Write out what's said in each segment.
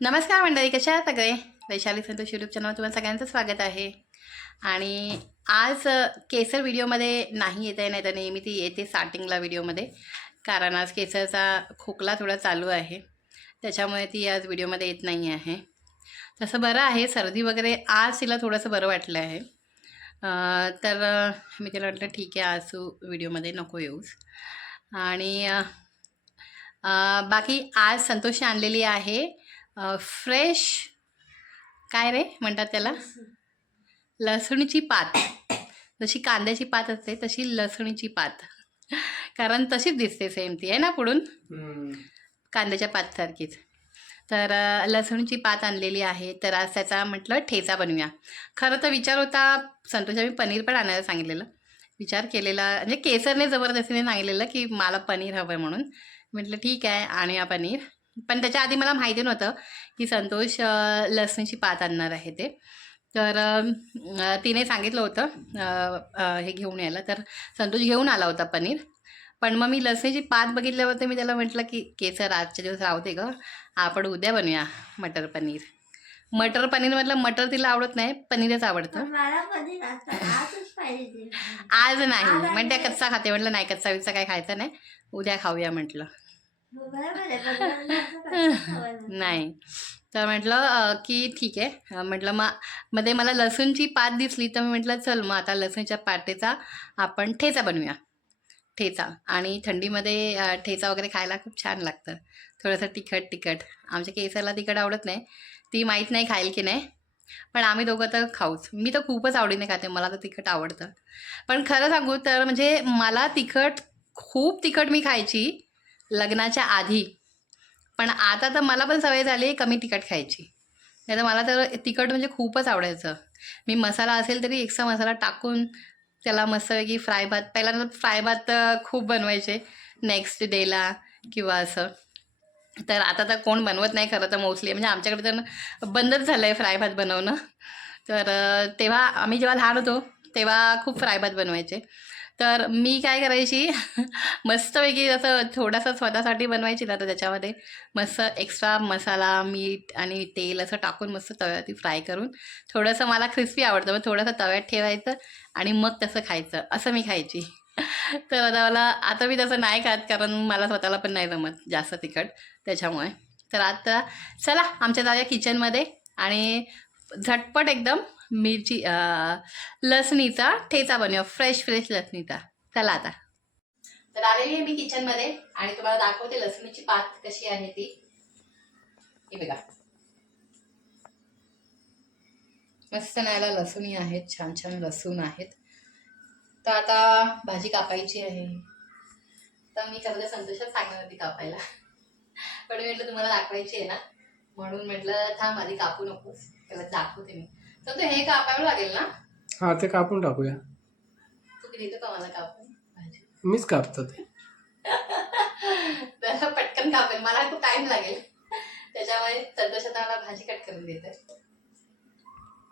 नमस्कार मंडळी, कशा आहात सगळे? वैशाली संतोष यूट्यूब चॅनलवर तुम्हाला सगळ्यांचं स्वागत आहे. आणि आज केसर व्हिडिओमध्ये नाही येते, नाही तर नेहमी ती येते स्टार्टिंगला व्हिडिओमध्ये, कारण आज केसरचा खोकला थोडा चालू आहे, त्याच्यामुळे ती आज व्हिडिओमध्ये येत नाही आहे. तसं बरं आहे, सर्दी वगैरे आज तिला थोडंसं बरं वाटलं आहे. तर मी तिला म्हटलं ठीक आहे, आज तू व्हिडिओमध्ये नको येऊस. आणि बाकी आज संतोषने आणलेली आहे फ्रेश, काय रे म्हणतात त्याला, लसणीची पात. जशी कांद्याची पात असते तशी लसणीची पात, कारण तशीच दिसते सेम ती, आहे ना, पुढून कांद्याच्या पातसारखीच. तर लसणीची पात आणलेली आहे. तर आज त्याचा म्हटलं ठेचा बनवूया. खरं तर विचार होता संतोषला मी पनीर पण आणायला सांगितलेलं, विचार केलेला, म्हणजे केसरने जबरदस्तीने सांगितलेलं की मला पनीर हवं आहे म्हणून. म्हटलं ठीक आहे, आणूया पनीर. पण त्याच्या आधी मला माहिती नव्हतं की संतोष लसणीची पात आणणार आहे ते. तर तिने सांगितलं होतं हे घेऊन यायला, तर संतोष घेऊन आला होता पनीर. पण मग मी लसणीची पात बघितल्यावर मी त्याला म्हटलं की केसर आजच्या दिवस राहते गं, आपण उद्या बनवूया मटर पनीर. मटर पनीर म्हटलं, मटर तिला आवडत नाही, पनीरच आवडतं. आज नाही म्हणते, कच्चा खाते. म्हटलं नाही, कच्चा विच्चा काय खायचं नाही, उद्या खाऊया म्हटलं. नाही तर म्हटलं की ठीक आहे. म्हटलं मग मध्ये मला लसूणची पात दिसली, तर मी म्हटलं चल मग आता लसूणच्या पातेचा आपण ठेचा बनवूया. ठेचा, आणि थंडीमध्ये ठेचा वगैरे खायला खूप छान लागतं, थोडंसं तिखट. आमच्या केसरला तिखट आवडत नाही, ती माहीत नाही खाईल की नाही, पण आम्ही दोघं तर खाऊच. मी तर खूपच आवडीने खाते, मला तर तिखट आवडतं. पण खरं सांगू तर म्हणजे मला खूप तिखट मी खायची लग्नाच्या आधी, पण आता तर मला पण सवय झाली कमी तिखट खायची. नाही तर मला तर तिखट म्हणजे खूपच आवडायचं. मी मसाला असेल तरी एक्स्ट्रा मसाला टाकून त्याला मस्तपैकी फ्राय भात, पहिल्यांदा फ्राय भात खूप बनवायचे नेक्स्ट डेला किंवा असं. तर आता तर कोण बनवत नाही खरं तर, मोस्टली म्हणजे आमच्याकडे तर बंदच झालं आहे फ्राय भात बनवणं. तर तेव्हा आम्ही जेव्हा लहान होतो तेव्हा खूप फ्राय भात बनवायचे. तर मी काय करायची मस्तपैकी असं थोडासा स्वतःसाठी बनवायची ना, तर त्याच्यामध्ये मस्त एक्स्ट्रा मसाला, मीठ आणि तेल असं टाकून मस्त तव्यावरती फ्राय करून, थोडंसं मला क्रिस्पी आवडतं, मग थोडंसं तव्यात ठेवायचं आणि मग तसं खायचं, असं मी खायची. तर आता मी तसं नाही खात, कारण मला स्वतःला पण नाही जमत जास्त तिखट, त्याच्यामुळे. तर आता चला आमच्या जाऊया किचनमध्ये आणि झटपट एकदम मिरची लसणीचा ठेचा बनवूया, फ्रेश लसणीचा. चला आता. तर आलेली आहे मी किचनमध्ये आणि तुम्हाला दाखवते लसणीची पात कशी आहे ती. हे बघा, मस्त नायला लसूणी आहेत, छान लसूण आहेत. तर आता भाजी कापायची आहे. तर मी खरं तर संतोषच सांगणार होती कापायला, पण म्हटलं तुम्हाला दाखवायची आहे ना, म्हणून म्हटलं थांब आधी कापू नकोस, त्याला दाखवते मी. तर ते हे कापावं लागेल ना? हा, ते कापून टाकूया. तू देतो का मला कापून भाजी? मीच कापतो ते. त्याला पटकन कापेल, मला खूप टाइम लागेल, त्याच्यामुळे संतोष आता मला भाजी कट करून देते.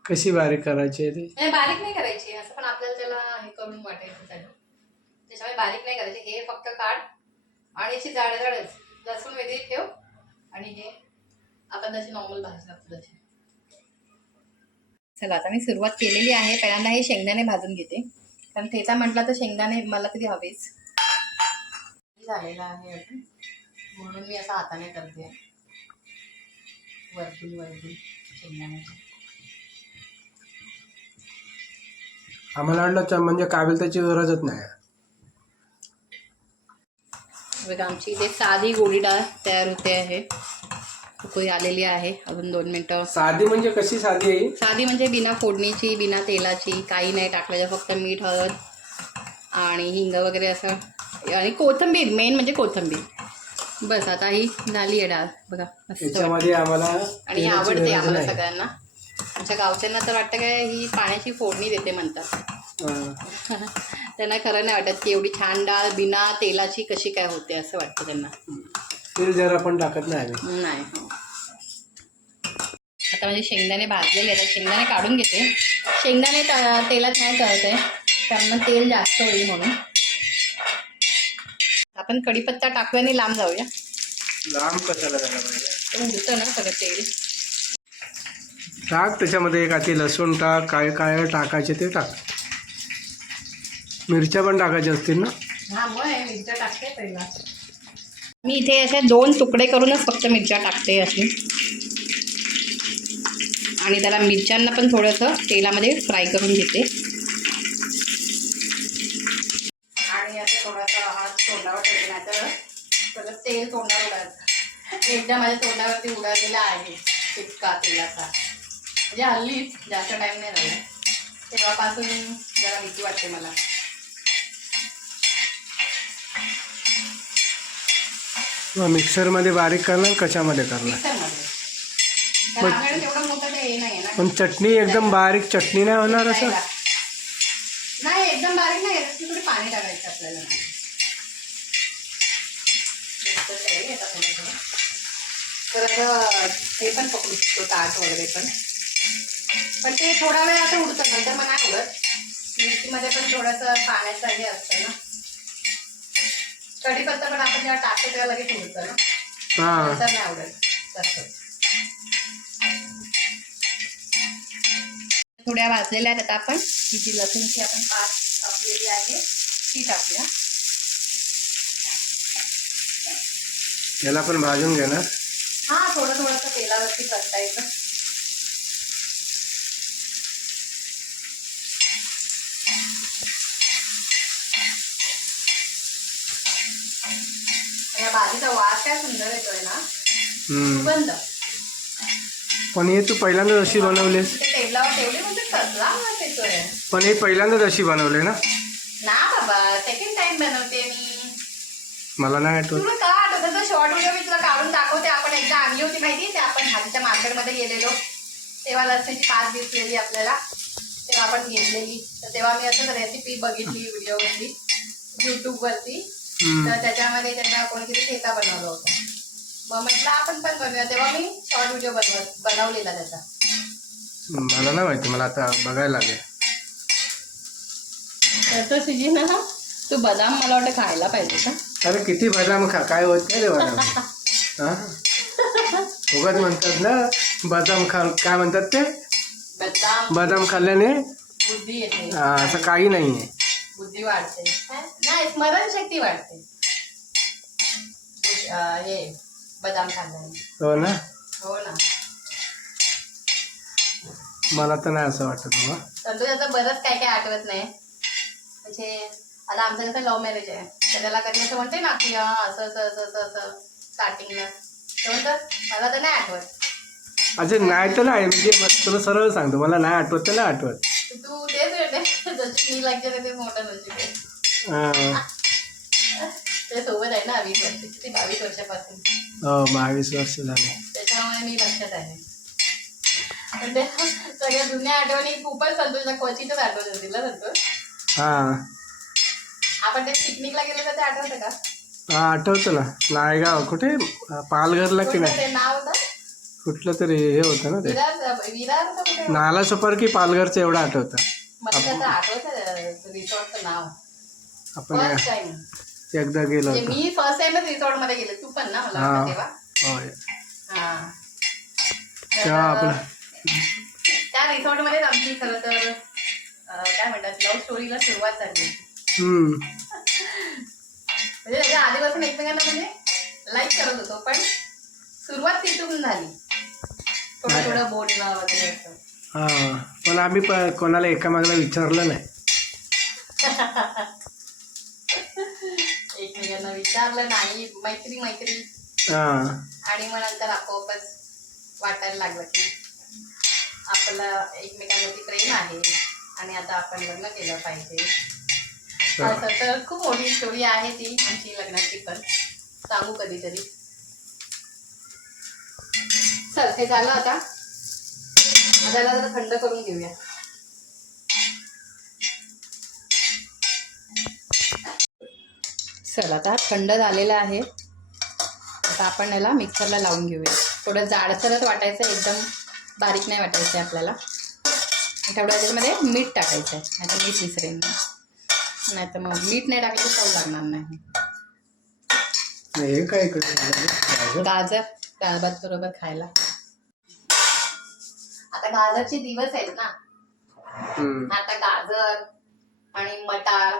कशी बारीक करायची आहे ती? नाही, बारीक नाही करायची, असं पण आपल्याला त्याला हे करून वाटायचं त्याला, त्याच्यामुळे बारीक नाही करायची. हे फक्त काढ आणि अशी जाडच लसूण वेगळी ठेव, आणि हे आपण जशी नॉर्मल भाजी लागतो तशी. चला आता मी सुरुवात केलेली आहे. पहिल्यांदा हे शेंगदाणे भाजून घेते, कारण ठेचा म्हटला तर शेंगदाणे मला तरी हवेच. झालेला आहे अजून, म्हणून मी असं हाताने करते, वरतून शेंगदाण्याचे. आम्हाला वाटलं म्हणजे काबील त्याची गरजच नाही. बघा आमची इथे साधी गोडी डाळ तयार होते आहे, उकळी आलेली आहे. अजून 2 मिनिटं. साधी म्हणजे कशी साधी आहे? साधी म्हणजे बिना फोडणीची, बिना तेलाची, काही नाही टाकलं, फक्त मीठ, हळद आणि हिंग वगैरे असं, आणि कोथिंबीर, मेन म्हणजे कोथिंबीर. बस आता ही झाली आहे डाळ बघा, त्याच्यामध्ये आम्हाला आणि आवडते आम्हाला सगळ्यांना. आमच्या गावच्यांना तर वाटतं काय ही पाण्याची फोडणी देते म्हणतात. त्यांना खरं नाही वाटत की एवढी छान डाळ बिना तेलाची कशी काय होते, असं वाटतं त्यांना. तेल जरा पण टाकत नाही. आता म्हणजे शेंगदाणे भाजलेले आहेत, शेंगदाणे काढून घेते. शेंगदाणे तेलात नाही तळते, कारण तेल जास्त होईल म्हणून. आपण कढीपत्ता टाकूया आणि लांब जाऊया. लांब कशाला झाला पाहिजे? उडतं ना सगळं तेल. टाक त्याच्यामध्ये एक आधी लसूण टाक, काय काय टाकायचे ते टाक. मिरच्या पण टाकायच्या असतील ना. हा मग मिरच्या टाकते पहिला. मी इथे असे 2 तुकडे करूनच फक्त मिरच्या टाकते अशी. आणि त्याला मिरच्यांना पण थोडंसं तेलामध्ये फ्राय करून घेते. आणि असं थोडासा हात तोंडावर ठेवला तर थोडं तेल तोंडावर उडाल. एकदा माझ्या तोंडावरती उडालेला आहे इतका तेलाचा. म्हणजे हल्लीच जास्त टाईम नाही झाला, तेव्हापासून जरा भीती वाटते मला. मिक्सरमध्ये बारीक करणार कशामध्ये करणार. मिक्सरमध्ये तर आपल्याकडे तेवढं मोठं ते हे नाही आहे ना. पण चटणी एकदम बारीक चटणी नाही होणार असं. नाही एकदम बारीक नाही, थोडी पाणी टाकायचं आपल्याला. परत ते पण पकडू शकतो ताट वगैरे पण ते थोडा वेळ असं उडतं, नंतर मग नाही उडत. मिरचीमध्ये पण थोडंसं पाण्याचं हे असतं ना. कढीपत्ता पण आपण जेव्हा टाकतो तेव्हा लगेच उडतं ना, नंतर नाही उडत तसं. थोड्या भाजलेल्या आहेत. आता आपण ही जी लसूणची आपण पात कापलेली आहे ती टाकूया. याला पण भाजून घेणार. हा थोडं थोडंसं तेलावरती करता येतं. या भाजीचा वास काय सुंदर येतोय ना, सुगंध. पण हे तू पहिल्यांदाच अशी बनवलीस. टेबलावर ठेवली म्हणजे कसला वास येतोय. पण हे पहिल्यांदाच अशी बनवले ना. ना बाबा, सेकंड टाइम बनवते मी. मला नाही आठवत. तुला का आठवतं? शॉर्ट व्हिडिओ मी तुला काढून दाखवते. आपण एकदा आणली होती माहिती, ते आपण भाजीच्या मार्केटमध्ये गेलेलो तेव्हा लसणाची पात दिसलेली आपल्याला, तेव्हा आपण घेतलेली. तर तेव्हा मी असं रेसिपी बघितली व्हिडिओवरती यूट्यूबवरती. तर त्याच्यामध्ये त्यांना कोणीतरी ठेचा बनवला होता. मग म्हटलं आपण पण बनवूया. तेव्हा मी शॉर्ट व्हिडिओ बनवलेला त्याचा. मला नाही माहिती, मला आता बघायला लागेल. त्याचं सीजन ना. तू बदाम मला वाटतं खायला पाहिजे का. अरे किती बदाम खा, काय होत नाही रे बदाम. हा उगाच म्हणतात ना बदाम खा, काय म्हणतात ते, बदाम खाल्ल्याने बुद्धी येते. असं काही नाही आहे. बुद्धी वाढते नाही, स्मरणशक्ती वाढते हे बदाम खाल्ल्याने. हो ना. हो ना. मला तर नाही असं वाटत बाबा. तर त्याचं बरंच काय काय आठवत नाही. म्हणजे आता आमचं कसं लव्ह मॅरेज आहे, तर त्याला कधी असं म्हणते ना की असं असं असं असं असं स्टार्टिंगला, तर मला तर नाही आठवत. अच्छा नाही तर नाही, म्हणजे तुला सरळ सांगतो, मला नाही आठवत तर नाही आठवत. तू तेच म्हणते जसं मी लागते ते मोठं नशीब. ते सोबत आहे ना 20 वर्ष, किती 22 वर्षापासून. हो 22 वर्ष झाले. त्याच्यामुळे मी लक्षात आहे. पण ते सगळ्या जुन्या आठवणी खूपच संतोषला क्वचितच आठवत होतील ना संतोष. हां आपण ते पिकनिकला गेलो तर ते आठवतं का. हां आठवतं ना. नायगाव कुठे, पालघरला की नाही, ते नाव होतं कुठलं तरी हे होतं ना ते, विरार का कुठे. नाला सफर की पालघरचं एवढं आठवतं. मला त्याचं आठवतं रिसॉर्टचं नाव. आपण फर्स्ट टाइम एकदा गेलो म्हणजे होतो. मी फर्स्ट टाइमच रिसॉर्ट मध्ये गेले, तू पण ना मला वाटतं तेव्हा. होय हा तेव्हा आपलं त्या रिसॉर्ट मध्येच आमची खरं तर काय म्हणतात लव्ह स्टोरीला सुरुवात झाली. म्हणजे त्याच्या आधीपासून एकमेकांना म्हणजे लाईक करत होतो, पण सुरुवात तिथून झाली. थोडं थोडं बोलणं वगैरे असं. हां पण आम्ही कोणाला एकामागला विचारलं नाही. एकमेकांना विचारलं नाही, मैत्री मैत्री. हां आणि मग नंतर आपोआपच वाटायला लागलं की आपलं एकमेकांवरती प्रेम आहे आणि आता आपण लग्न केलं पाहिजे. असं तर खूप मोठी स्टोरी आहे ती आमची लग्नाची, पण सांगू कधीतरी. चल हे झालं आता. आता जरा थंड करून घेऊया. चल आता थंड झालेलं आहे. आता आपण याला मिक्सरला लावून घेऊया. थोडं जाडसरच वाटायचं, एकदम बारीक नाही वाटायचं आपल्याला. तेवढं त्याच्यामध्ये मीठ टाकायचं आहे, नाही तर मीठ विसरेन. नाही तर मग मीठ नाही टाकलं तर चव लागणार नाही. हे काय इकडे गाजर डाळ भात बरोबर खायला. आता गाजरचे दिवस आहेत ना, आता गाजर आणि मटार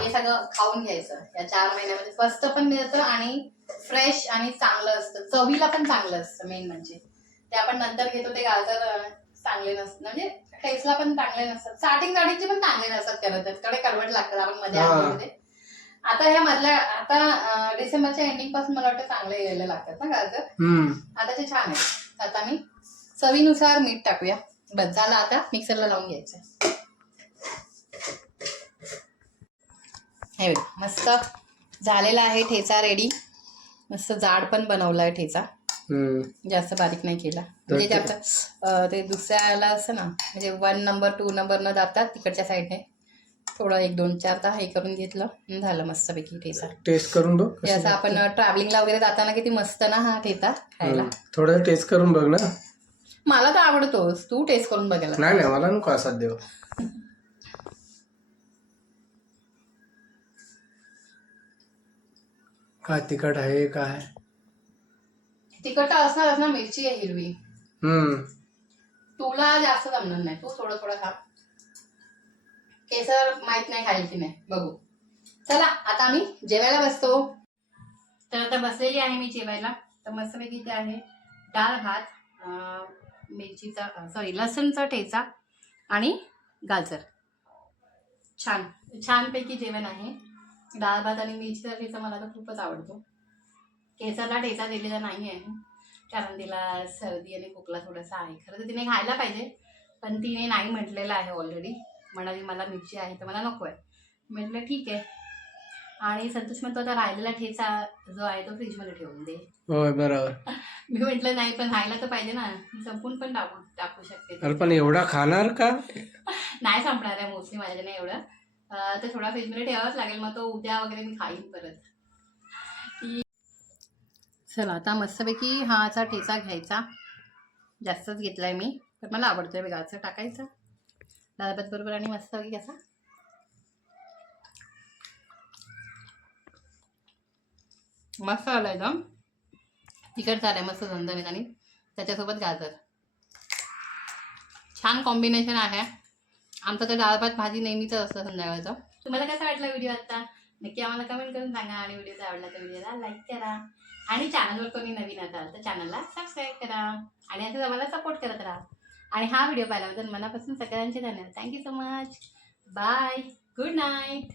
हे सगळं खाऊन घ्यायचं. या 4 महिन्यामध्ये स्वस्त पण मिळतं आणि फ्रेश आणि चांगलं असतं, चवीला पण चांगलं असतं. मेन म्हणजे ते आपण नंतर घेतो ते गाजर चांगले नसतात, म्हणजे टेस्टला पण चांगले नसतात. स्टार्टिंगचे पण चांगले नसतात खरं तर, थोडे कडवट लागतात. आपण मध्ये आणले आता ह्या मधल्या आता डिसेंबरच्या एंडिंग पासून मला वाटतं चांगले यायला लागतात ना गाजर. आता ते छान आहे. आता मी चवीनुसार मीठ टाकूया. बस झालं, आता मिक्सरला लावून घ्यायचं. हे बघ, मस्त झालेला आहे ठेचा रेडी. मस्त जाड पण बनवला आहे ठेचा, जास्त बारीक नाही केला. म्हणजे जास्त ते दुसऱ्याला असं ना, म्हणजे 1 नंबर 2 नंबर न जातात तिकडच्या साईडने थोडं 1 2 4 हे करून घेतलं, झालं मस्तपैकी ठेचा. टेस्ट करून बघ. हे असं आपण ट्रॅव्हलिंगला वगैरे जाताना किती मस्त ना हा ठेचा खायला. थोडं टेस्ट करून बघ ना. मला तर आवडतोस, तू टेस्ट करून बघायला. नाही नाही, मला नको असा देव. काय तिखट आहे काय? तिखट असणार ना, मिरची आहे हिरवी. तुला जास्त जमणार नाही, तू थोडं थोडं खा. केसर माहित नाही खाईल की नाही, बघू. चला आता आम्ही जेवायला बसतो. तर आता बसलेली आहे मी जेवायला. तर मस्तपैकी ते आहे डाळ भात, मिरचीचा लसणचा ठेचा आणि गाजर. छानपैकी जेवण आहे. डाळ भात आणि मिरचीचा ठेचा मला तर खूपच आवडतो. केसरला ठेचा दिलेला नाही आहे कारण तिला सर्दी आणि खोकला थोडासा आहे. खरं तर तिने खायला पाहिजे, पण तिने नाही म्हटलेलं आहे ऑलरेडी. म्हणाली मला मिरची आहे तर मला नको आहे. म्हटलं ठीक आहे. आणि संतोष म्हणतो आता राहिलेला ठेचा जो आहे तो फ्रीजमध्ये ठेवून दे. होय बरोबर. मी म्हटलं नाही, पण राहायला तर पाहिजे ना, संपून पण टाकू शकते. अरे पण एवढा खाणार का? नाही संपणार आहे मोस्टली माझ्याने एवढं. तर थोडा फ्रीजमध्ये ठेवावाच लागेल, मग तो उद्या वगैरे मी खाईन परत. चला आता मस्तपैकी हा असा ठेचा घ्यायचा. जास्तच घेतलाय मी, पण मला आवडतोय बघा. असं टाकायचं डाळ भात बरोबर आणि मस्तपैकी असा मस्त आला एकदम. तिखट झालंय मस्त झणझणीत आणि त्याच्यासोबत गाजर. छान कॉम्बिनेशन आहे आमचं. तर डाळ भात भाजी नेहमीच असतं संध्याकाळचं. तुम्हाला कसा वाटला व्हिडिओ आता नक्की आम्हाला कमेंट करून सांगा. आणि व्हिडिओ आवडला तर व्हिडिओला लाईक करा. आणि चॅनलवर कोणी नवीन असाल तर चॅनलला सबस्क्राईब करा. आणि असं आम्हाला सपोर्ट करत राहा. आणि हा व्हिडिओ पाहिल्याबद्दल मनापासून सगळ्यांचे धन्यवाद. Thank you so much. Bye. Good night.